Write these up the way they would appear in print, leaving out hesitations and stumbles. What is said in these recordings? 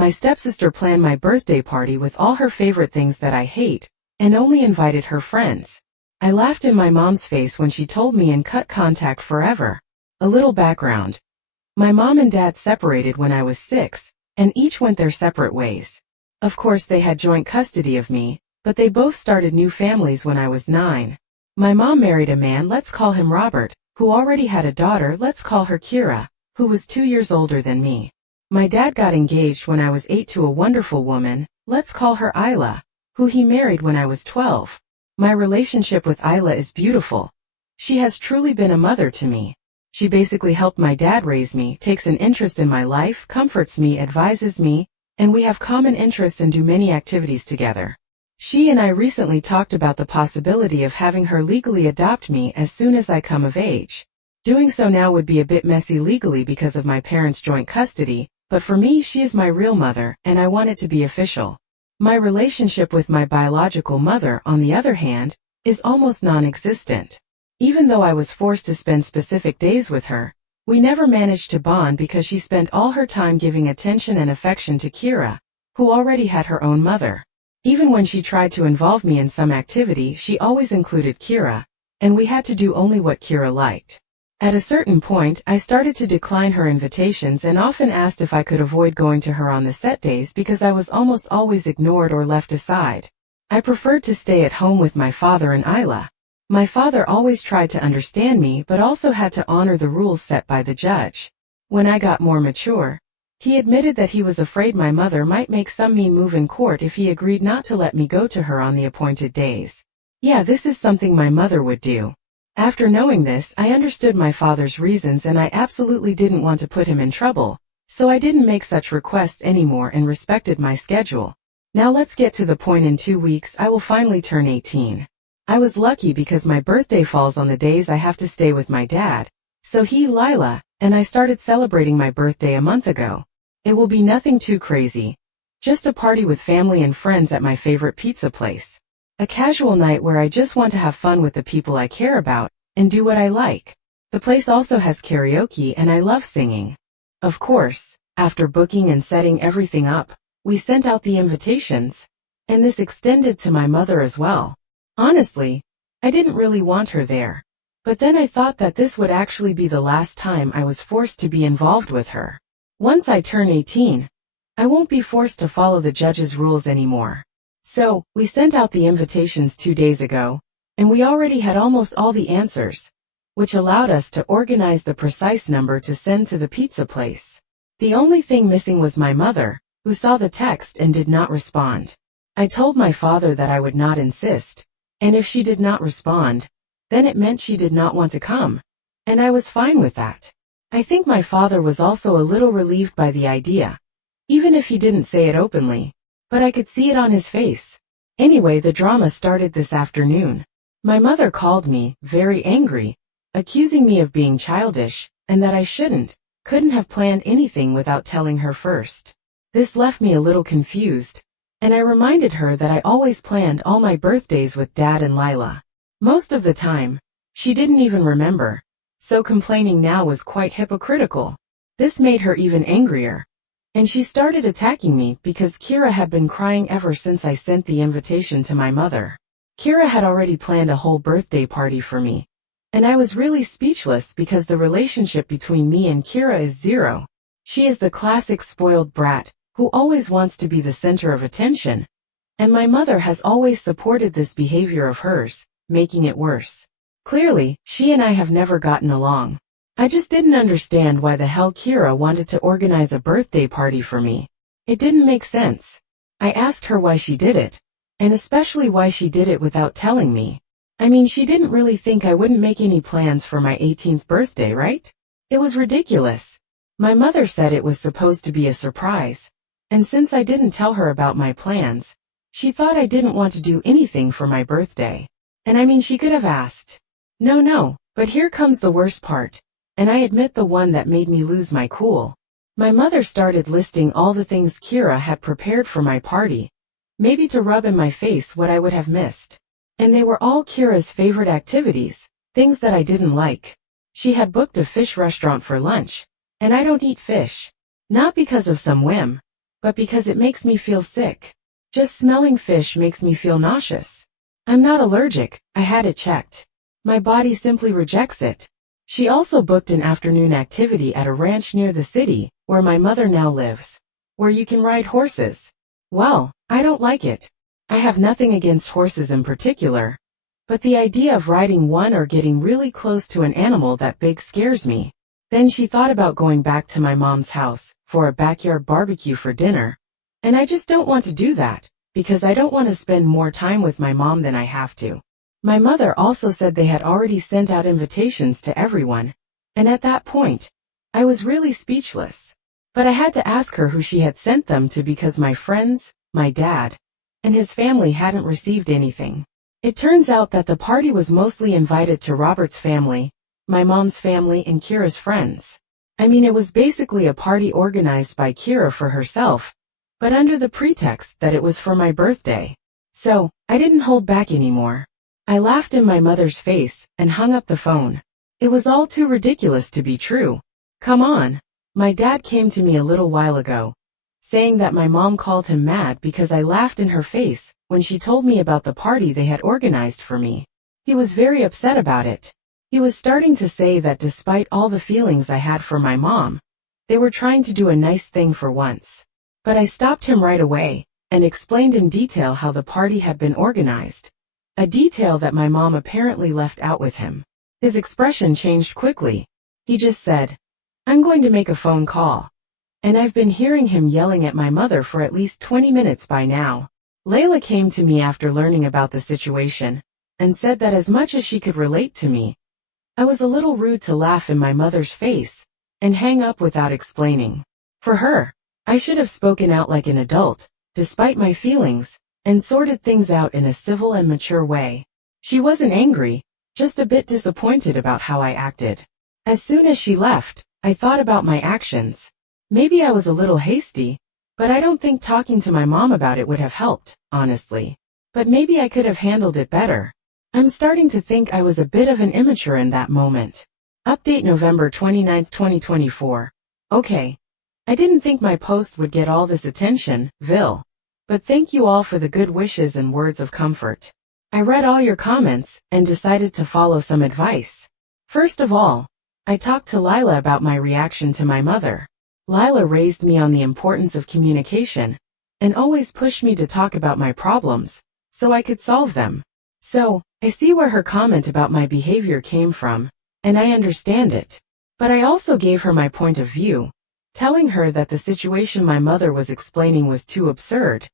My stepsister planned my birthday party with all her favorite things that I hate, and only invited her friends. I laughed in my mom's face when she told me and cut contact forever. A little background. My mom and dad separated when I was 6, and each went their separate ways. Of course they had joint custody of me, but they both started new families when I was 9. My mom married a man, let's call him Robert, who already had a daughter, let's call her Kira, who was 2 years older than me. My dad got engaged when I was 8 to a wonderful woman, let's call her Isla, who he married when I was 12. My relationship with Isla is beautiful. She has truly been a mother to me. She basically helped my dad raise me, takes an interest in my life, comforts me, advises me, and we have common interests and do many activities together. She and I recently talked about the possibility of having her legally adopt me as soon as I come of age. Doing so now would be a bit messy legally because of my parents' joint custody, but for me she is my real mother, and I want it to be official. My relationship with my biological mother, on the other hand, is almost non-existent. Even though I was forced to spend specific days with her, we never managed to bond because she spent all her time giving attention and affection to Kira, who already had her own mother. Even when she tried to involve me in some activity, she always included Kira, and we had to do only what Kira liked. At a certain point, I started to decline her invitations and often asked if I could avoid going to her on the set days because I was almost always ignored or left aside. I preferred to stay at home with my father and Isla. My father always tried to understand me but also had to honor the rules set by the judge. When I got more mature, he admitted that he was afraid my mother might make some mean move in court if he agreed not to let me go to her on the appointed days. Yeah, this is something my mother would do. After knowing this, I understood my father's reasons and I absolutely didn't want to put him in trouble, so I didn't make such requests anymore and respected my schedule. Now let's get to the point. In 2 weeks I will finally turn 18. I was lucky because my birthday falls on the days I have to stay with my dad, so he, Lila, and I started celebrating my birthday a month ago. It will be nothing too crazy. Just a party with family and friends at my favorite pizza place. A casual night where I just want to have fun with the people I care about, and do what I like. The place also has karaoke and I love singing. Of course, after booking and setting everything up, we sent out the invitations, and this extended to my mother as well. Honestly, I didn't really want her there. But then I thought that this would actually be the last time I was forced to be involved with her. Once I turn 18, I won't be forced to follow the judge's rules anymore. So, we sent out the invitations 2 days ago, and we already had almost all the answers, which allowed us to organize the precise number to send to the pizza place. The only thing missing was my mother, who saw the text and did not respond. I told my father that I would not insist, and if she did not respond, then it meant she did not want to come, and I was fine with that. I think my father was also a little relieved by the idea, even if he didn't say it openly. But I could see it on his face. Anyway, the drama started this afternoon. My mother called me, very angry, accusing me of being childish, and that I couldn't have planned anything without telling her first. This left me a little confused, and I reminded her that I always planned all my birthdays with Dad and Lila. Most of the time, she didn't even remember, so complaining now was quite hypocritical. This made her even angrier. And she started attacking me because Kira had been crying ever since I sent the invitation to my mother. Kira had already planned a whole birthday party for me, and I was really speechless because the relationship between me and Kira is zero. She is the classic spoiled brat, who always wants to be the center of attention, and my mother has always supported this behavior of hers, making it worse. Clearly, she and I have never gotten along. I just didn't understand why the hell Kira wanted to organize a birthday party for me. It didn't make sense. I asked her why she did it, and especially why she did it without telling me. I mean, she didn't really think I wouldn't make any plans for my 18th birthday, right? It was ridiculous. My mother said it was supposed to be a surprise, and since I didn't tell her about my plans, she thought I didn't want to do anything for my birthday. And I mean, she could have asked. No, but here comes the worst part. And I admit the one that made me lose my cool. My mother started listing all the things Kira had prepared for my party, maybe to rub in my face what I would have missed. And they were all Kira's favorite activities, things that I didn't like. She had booked a fish restaurant for lunch, and I don't eat fish. Not because of some whim, but because it makes me feel sick. Just smelling fish makes me feel nauseous. I'm not allergic, I had it checked. My body simply rejects it. She also booked an afternoon activity at a ranch near the city, where my mother now lives, where you can ride horses. Well, I don't like it. I have nothing against horses in particular, but the idea of riding one or getting really close to an animal that big scares me. Then she thought about going back to my mom's house for a backyard barbecue for dinner. And I just don't want to do that, because I don't want to spend more time with my mom than I have to. My mother also said they had already sent out invitations to everyone, and at that point, I was really speechless. But I had to ask her who she had sent them to because my friends, my dad, and his family hadn't received anything. It turns out that the party was mostly invited to Robert's family, my mom's family, and Kira's friends. I mean, it was basically a party organized by Kira for herself, but under the pretext that it was for my birthday. So, I didn't hold back anymore. I laughed in my mother's face and hung up the phone. It was all too ridiculous to be true. Come on. My dad came to me a little while ago, saying that my mom called him mad because I laughed in her face when she told me about the party they had organized for me. He was very upset about it. He was starting to say that despite all the feelings I had for my mom, they were trying to do a nice thing for once. But I stopped him right away and explained in detail how the party had been organized. A detail that my mom apparently left out with him. His expression changed quickly. He just said, "I'm going to make a phone call." And I've been hearing him yelling at my mother for at least 20 minutes by now. Layla came to me after learning about the situation and said that as much as she could relate to me, I was a little rude to laugh in my mother's face and hang up without explaining. For her, I should have spoken out like an adult, despite my feelings, and sorted things out in a civil and mature way. She wasn't angry, just a bit disappointed about how I acted. As soon as she left, I thought about my actions. Maybe I was a little hasty, but I don't think talking to my mom about it would have helped, honestly. But maybe I could have handled it better. I'm starting to think I was a bit of an immature in that moment. Update November 29, 2024. Okay. I didn't think my post would get all this attention, Vil. But thank you all for the good wishes and words of comfort. I read all your comments and decided to follow some advice. First of all, I talked to Lila about my reaction to my mother. Lila raised me on the importance of communication and always pushed me to talk about my problems so I could solve them. So, I see where her comment about my behavior came from, and I understand it. But I also gave her my point of view, telling her that the situation my mother was explaining was too absurd.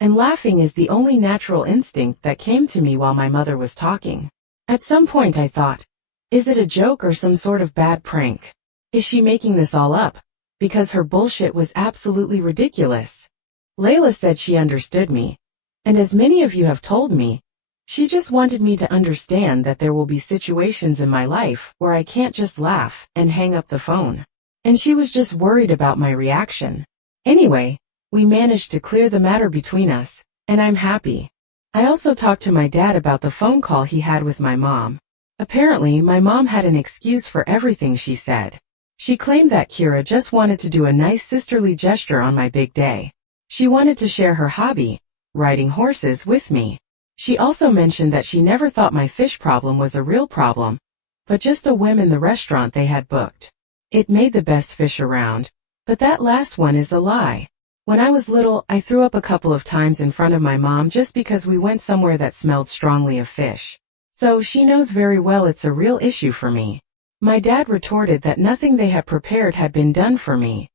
And laughing is the only natural instinct that came to me while my mother was talking. At some point I thought, is it a joke or some sort of bad prank? Is she making this all up? Because her bullshit was absolutely ridiculous. Layla said she understood me. And as many of you have told me, she just wanted me to understand that there will be situations in my life where I can't just laugh and hang up the phone. And she was just worried about my reaction. Anyway, we managed to clear the matter between us, and I'm happy. I also talked to my dad about the phone call he had with my mom. Apparently, my mom had an excuse for everything she said. She claimed that Kira just wanted to do a nice sisterly gesture on my big day. She wanted to share her hobby, riding horses, with me. She also mentioned that she never thought my fish problem was a real problem, but just a whim in the restaurant they had booked. It made the best fish around, but that last one is a lie. When I was little, I threw up a couple of times in front of my mom just because we went somewhere that smelled strongly of fish. So she knows very well it's a real issue for me. My dad retorted that nothing they had prepared had been done for me.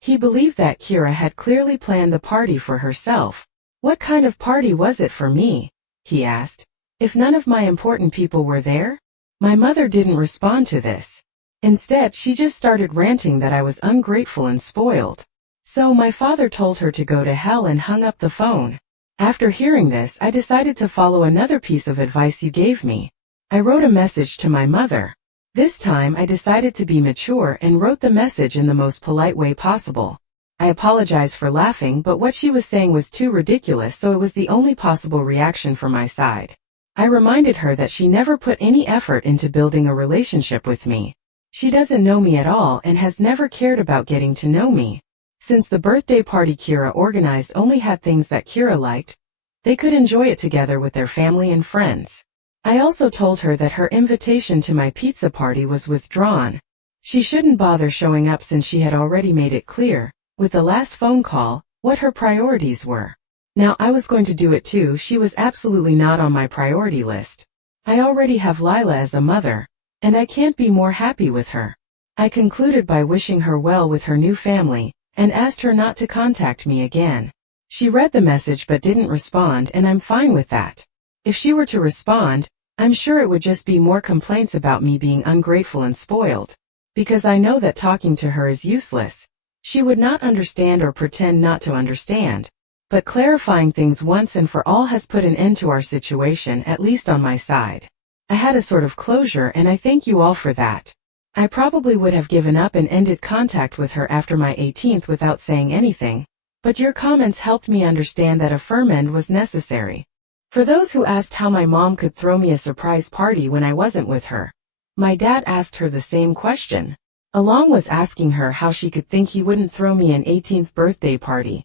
He believed that Kira had clearly planned the party for herself. What kind of party was it for me? He asked. If none of my important people were there? My mother didn't respond to this. Instead, she just started ranting that I was ungrateful and spoiled. So my father told her to go to hell and hung up the phone. After hearing this, I decided to follow another piece of advice you gave me. I wrote a message to my mother. This time I decided to be mature and wrote the message in the most polite way possible. I apologize for laughing, but what she was saying was too ridiculous, so it was the only possible reaction from my side. I reminded her that she never put any effort into building a relationship with me. She doesn't know me at all and has never cared about getting to know me. Since the birthday party Kira organized only had things that Kira liked, they could enjoy it together with their family and friends. I also told her that her invitation to my pizza party was withdrawn. She shouldn't bother showing up since she had already made it clear, with the last phone call, what her priorities were. Now I was going to do it too. She was absolutely not on my priority list. I already have Lila as a mother, and I can't be more happy with her. I concluded by wishing her well with her new family, and asked her not to contact me again. She read the message but didn't respond, and I'm fine with that. If she were to respond, I'm sure it would just be more complaints about me being ungrateful and spoiled. Because I know that talking to her is useless. She would not understand or pretend not to understand. But clarifying things once and for all has put an end to our situation, at least on my side. I had a sort of closure, and I thank you all for that. I probably would have given up and ended contact with her after my 18th without saying anything, but your comments helped me understand that a firm end was necessary. For those who asked how my mom could throw me a surprise party when I wasn't with her, my dad asked her the same question, along with asking her how she could think he wouldn't throw me an 18th birthday party.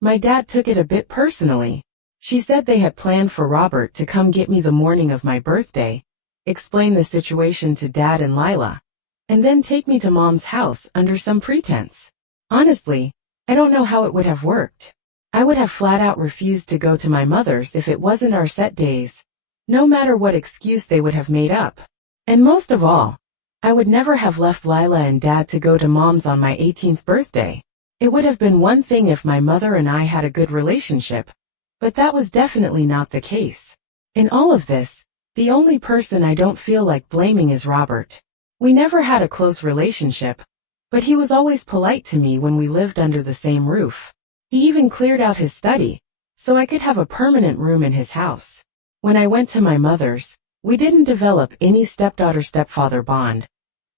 My dad took it a bit personally. She said they had planned for Robert to come get me the morning of my birthday, explain the situation to Dad and Lila, and then take me to Mom's house under some pretense. Honestly, I don't know how it would have worked. I would have flat out refused to go to my mother's if it wasn't our set days, no matter what excuse they would have made up. And most of all, I would never have left Lila and Dad to go to Mom's on my 18th birthday. It would have been one thing if my mother and I had a good relationship, but that was definitely not the case. In all of this, the only person I don't feel like blaming is Robert. We never had a close relationship, but he was always polite to me when we lived under the same roof. He even cleared out his study, so I could have a permanent room in his house. When I went to my mother's, we didn't develop any stepdaughter-stepfather bond,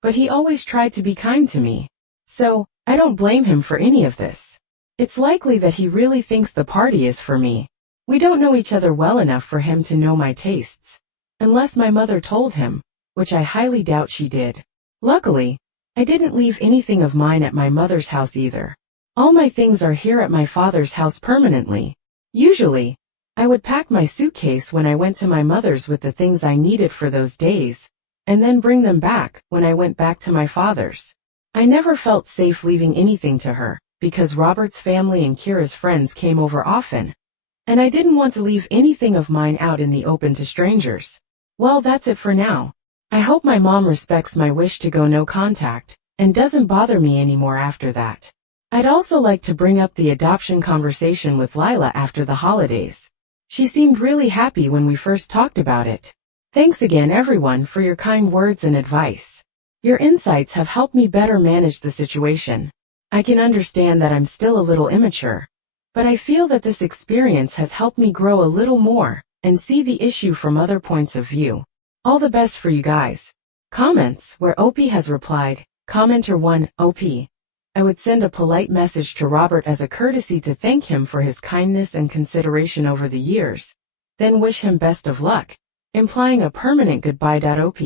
but he always tried to be kind to me. So, I don't blame him for any of this. It's likely that he really thinks the party is for me. We don't know each other well enough for him to know my tastes, unless my mother told him, which I highly doubt she did. Luckily, I didn't leave anything of mine at my mother's house either. All my things are here at my father's house permanently. Usually, I would pack my suitcase when I went to my mother's with the things I needed for those days, and then bring them back when I went back to my father's. I never felt safe leaving anything to her, because Robert's family and Kira's friends came over often, and I didn't want to leave anything of mine out in the open to strangers. Well, that's it for now. I hope my mom respects my wish to go no contact, and doesn't bother me anymore after that. I'd also like to bring up the adoption conversation with Lila after the holidays. She seemed really happy when we first talked about it. Thanks again everyone for your kind words and advice. Your insights have helped me better manage the situation. I can understand that I'm still a little immature, but I feel that this experience has helped me grow a little more and see the issue from other points of view. All the best for you guys. Comments, where OP has replied, Commenter 1, OP. I would send a polite message to Robert as a courtesy to thank him for his kindness and consideration over the years, then wish him best of luck, implying a permanent goodbye. OP.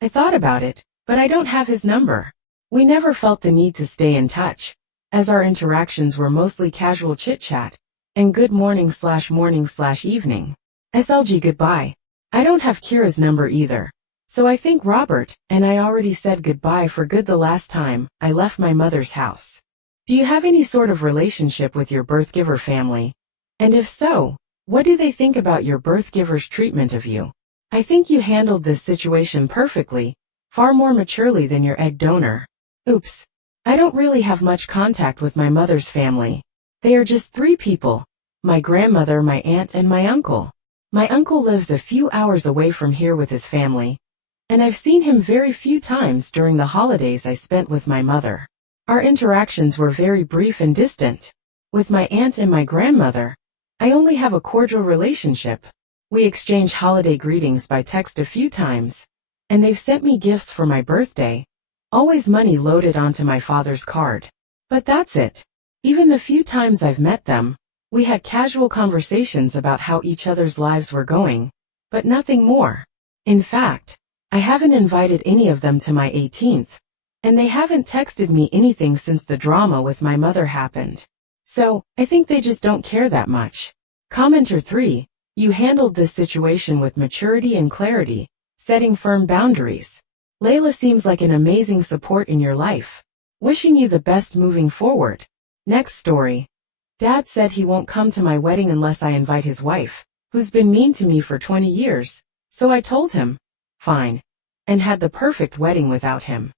I thought about it, but I don't have his number. We never felt the need to stay in touch, as our interactions were mostly casual chit-chat, and good morning/evening. SLG goodbye. I don't have Kira's number either, so I think Robert and I already said goodbye for good the last time I left my mother's house. Do you have any sort of relationship with your birth-giver family? And if so, what do they think about your birth-giver's treatment of you? I think you handled this situation perfectly, far more maturely than your egg donor. Oops. I don't really have much contact with my mother's family. They are just 3 people: my grandmother, my aunt, and my uncle. My uncle lives a few hours away from here with his family, and I've seen him very few times during the holidays I spent with my mother. Our interactions were very brief and distant. With my aunt and my grandmother, I only have a cordial relationship. We exchange holiday greetings by text a few times, and they've sent me gifts for my birthday, always money loaded onto my father's card. But that's it. Even the few times I've met them, we had casual conversations about how each other's lives were going, but nothing more. In fact, I haven't invited any of them to my 18th, And they haven't texted me anything since the drama with my mother happened. So, I think they just don't care that much. Commenter 3. You handled this situation with maturity and clarity, setting firm boundaries. Layla seems like an amazing support in your life. Wishing you the best moving forward. Next story. Dad said he won't come to my wedding unless I invite his wife, who's been mean to me for 20 years, so I told him, fine, and had the perfect wedding without him.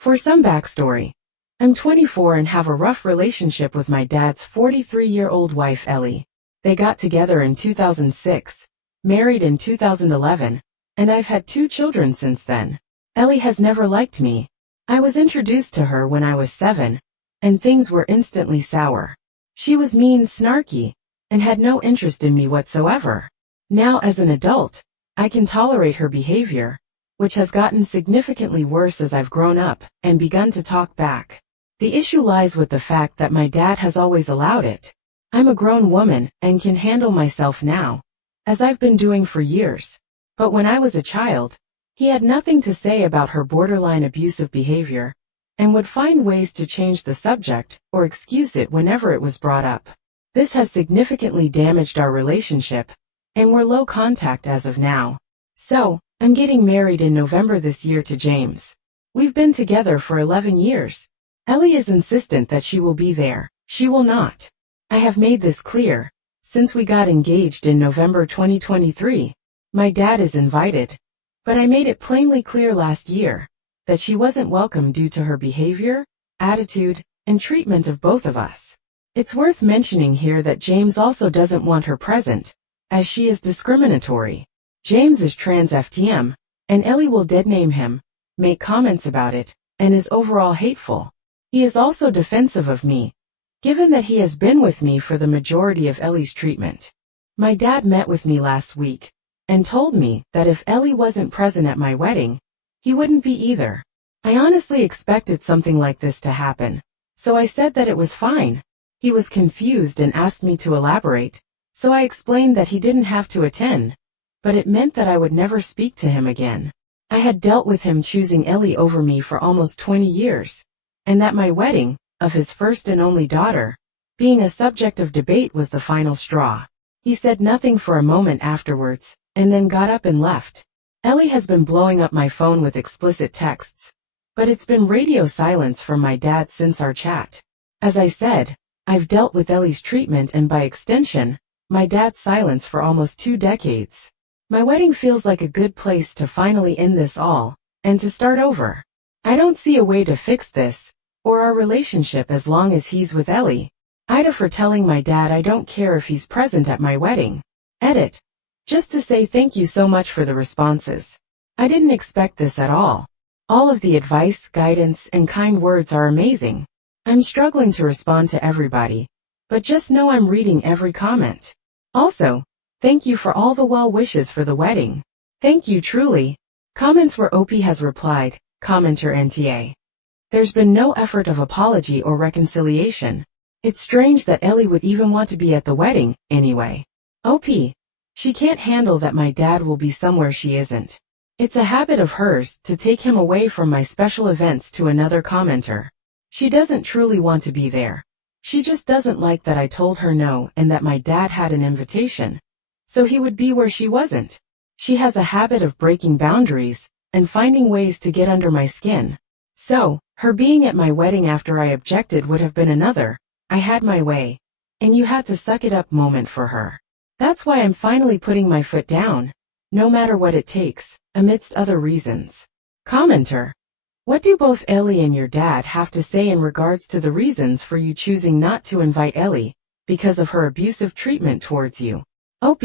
For some backstory. I'm 24 and have a rough relationship with my dad's 43-year-old wife Ellie. They got together in 2006, married in 2011, and I've had 2 children since then. Ellie has never liked me. I was introduced to her when I was 7, and things were instantly sour. She was mean, snarky, and had no interest in me whatsoever. Now as an adult, I can tolerate her behavior, which has gotten significantly worse as I've grown up and begun to talk back. The issue lies with the fact that my dad has always allowed it. I'm a grown woman and can handle myself now, as I've been doing for years. But when I was a child, he had nothing to say about her borderline abusive behavior, and would find ways to change the subject or excuse it whenever it was brought up. This has significantly damaged our relationship, and we're low contact as of now. So, I'm getting married in November this year to James. We've been together for 11 years. Ellie is insistent that she will be there. She will not. I have made this clear. Since we got engaged in November 2023, my dad is invited. But I made it plainly clear last year that she wasn't welcome due to her behavior, attitude, and treatment of both of us. It's worth mentioning here that James also doesn't want her present, as she is discriminatory. James is trans FTM, and Ellie will deadname him, make comments about it, and is overall hateful. He is also defensive of me, given that he has been with me for the majority of Ellie's treatment. My dad met with me last week, and told me that if Ellie wasn't present at my wedding, he wouldn't be either. I honestly expected something like this to happen, so I said that it was fine. He was confused and asked me to elaborate, so I explained that he didn't have to attend, but it meant that I would never speak to him again. I had dealt with him choosing Ellie over me for almost 20 years, and that my wedding, of his first and only daughter, being a subject of debate was the final straw. He said nothing for a moment afterwards, and then got up and left. Ellie has been blowing up my phone with explicit texts, but it's been radio silence from my dad since our chat. As I said, I've dealt with Ellie's treatment and by extension, my dad's silence for almost 2 decades. My wedding feels like a good place to finally end this all, and to start over. I don't see a way to fix this, or our relationship as long as he's with Ellie. Ida for telling my dad I don't care if he's present at my wedding. Edit. Just to say thank you so much for the responses. I didn't expect this at all. All of the advice, guidance, and kind words are amazing. I'm struggling to respond to everybody, but just know I'm reading every comment. Also, thank you for all the well wishes for the wedding. Thank you truly. Comments where OP has replied, commenter NTA. There's been no effort of apology or reconciliation. It's strange that Ellie would even want to be at the wedding, anyway. OP. She can't handle that my dad will be somewhere she isn't. It's a habit of hers to take him away from my special events to another commenter. She doesn't truly want to be there. She just doesn't like that I told her no and that my dad had an invitation, so he would be where she wasn't. She has a habit of breaking boundaries and finding ways to get under my skin. So, her being at my wedding after I objected would have been another, I had my way, and you had to suck it up moment for her. That's why I'm finally putting my foot down, no matter what it takes, amidst other reasons. Commenter. What do both Ellie and your dad have to say in regards to the reasons for you choosing not to invite Ellie, because of her abusive treatment towards you? OP.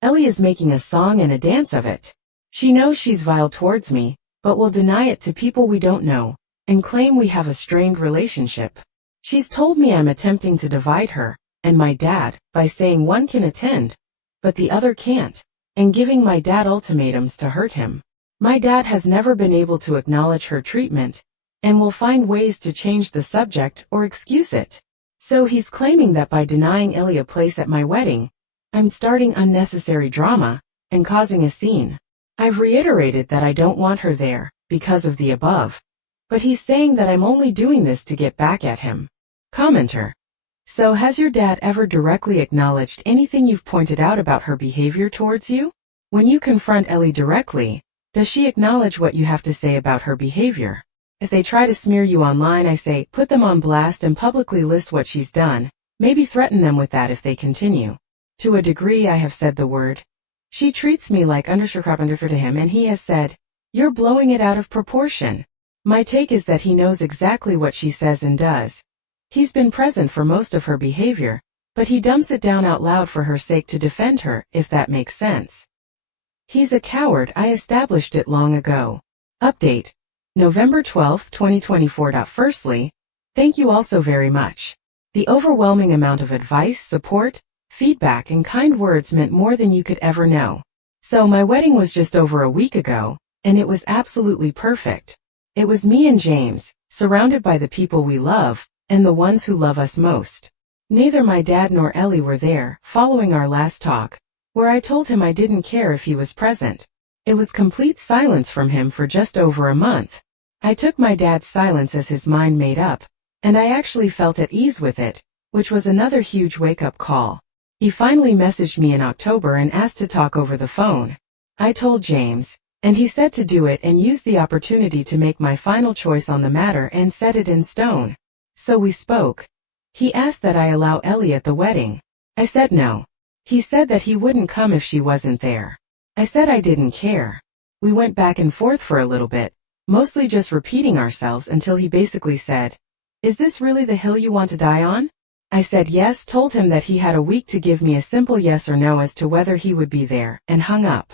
Ellie is making a song and a dance of it. She knows she's vile towards me, but will deny it to people we don't know, and claim we have a strained relationship. She's told me I'm attempting to divide her and my dad by saying one can attend, but the other can't, and giving my dad ultimatums to hurt him. My dad has never been able to acknowledge her treatment, and will find ways to change the subject or excuse it. So he's claiming that by denying Ellie a place at my wedding, I'm starting unnecessary drama and causing a scene. I've reiterated that I don't want her there, because of the above, But he's saying that I'm only doing this to get back at him. Commenter. So has your dad ever directly acknowledged anything you've pointed out about her behavior towards you? When you confront Ellie directly, does she acknowledge what you have to say about her behavior? If they try to smear you online, I say, put them on blast and publicly list what she's done. Maybe threaten them with that if they continue. To a degree, I have said the word. She treats me like crap to him, and he has said, you're blowing it out of proportion. My take is that he knows exactly what she says and does. He's been present for most of her behavior, but he dumps it down out loud for her sake to defend her, if that makes sense. He's a coward. I established it long ago. Update. November 12, 2024. Firstly, thank you all so very much. The overwhelming amount of advice, support, feedback, and kind words meant more than you could ever know. So my wedding was just over a week ago, and it was absolutely perfect. It was me and James, surrounded by the people we love, and the ones who love us most. Neither my dad nor Ellie were there, following our last talk, where I told him I didn't care if he was present. It was complete silence from him for just over a month. I took my dad's silence as his mind made up, and I actually felt at ease with it, which was another huge wake-up call. He finally messaged me in October and asked to talk over the phone. I told James, and he said to do it and use the opportunity to make my final choice on the matter and set it in stone. So we spoke. He asked that I allow Ellie at the wedding. I said no. He said that he wouldn't come if she wasn't there. I said I didn't care. We went back and forth for a little bit, mostly just repeating ourselves until he basically said, "Is this really the hill you want to die on?" I said yes, told him that he had a week to give me a simple yes or no as to whether he would be there, and hung up.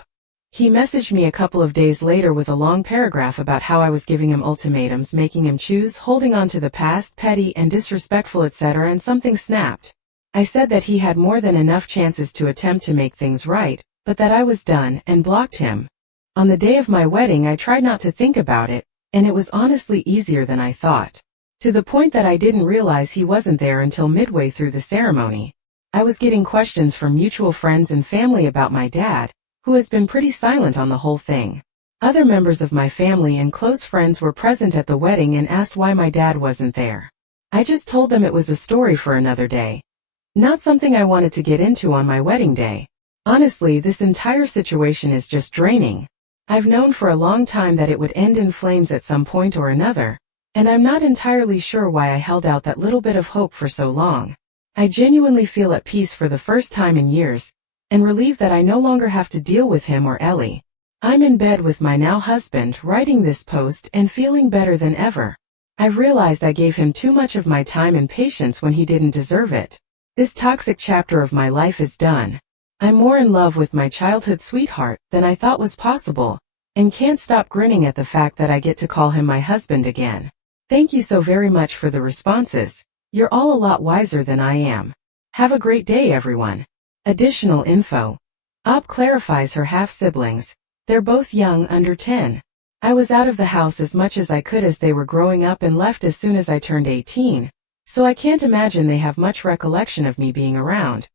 He messaged me a couple of days later with a long paragraph about how I was giving him ultimatums, making him choose, holding on to the past, petty and disrespectful, etc., and something snapped. I said that he had more than enough chances to attempt to make things right, but that I was done, and blocked him. On the day of my wedding, I tried not to think about it, and it was honestly easier than I thought. To the point that I didn't realize he wasn't there until midway through the ceremony. I was getting questions from mutual friends and family about my dad, who has been pretty silent on the whole thing. Other members of my family and close friends were present at the wedding and asked why my dad wasn't there. I just told them it was a story for another day. Not something I wanted to get into on my wedding day. Honestly, this entire situation is just draining. I've known for a long time that it would end in flames at some point or another, and I'm not entirely sure why I held out that little bit of hope for so long. I genuinely feel at peace for the first time in years, and relieved that I no longer have to deal with him or Ellie. I'm in bed with my now husband writing this post and feeling better than ever. I've realized I gave him too much of my time and patience when he didn't deserve it. This toxic chapter of my life is done. I'm more in love with my childhood sweetheart than I thought was possible, and can't stop grinning at the fact that I get to call him my husband again. Thank you so very much for the responses. You're all a lot wiser than I am. Have a great day, everyone. Additional info. Ob clarifies her half-siblings. They're both young, under 10. I was out of the house as much as I could as they were growing up and left as soon as I turned 18, so I can't imagine they have much recollection of me being around.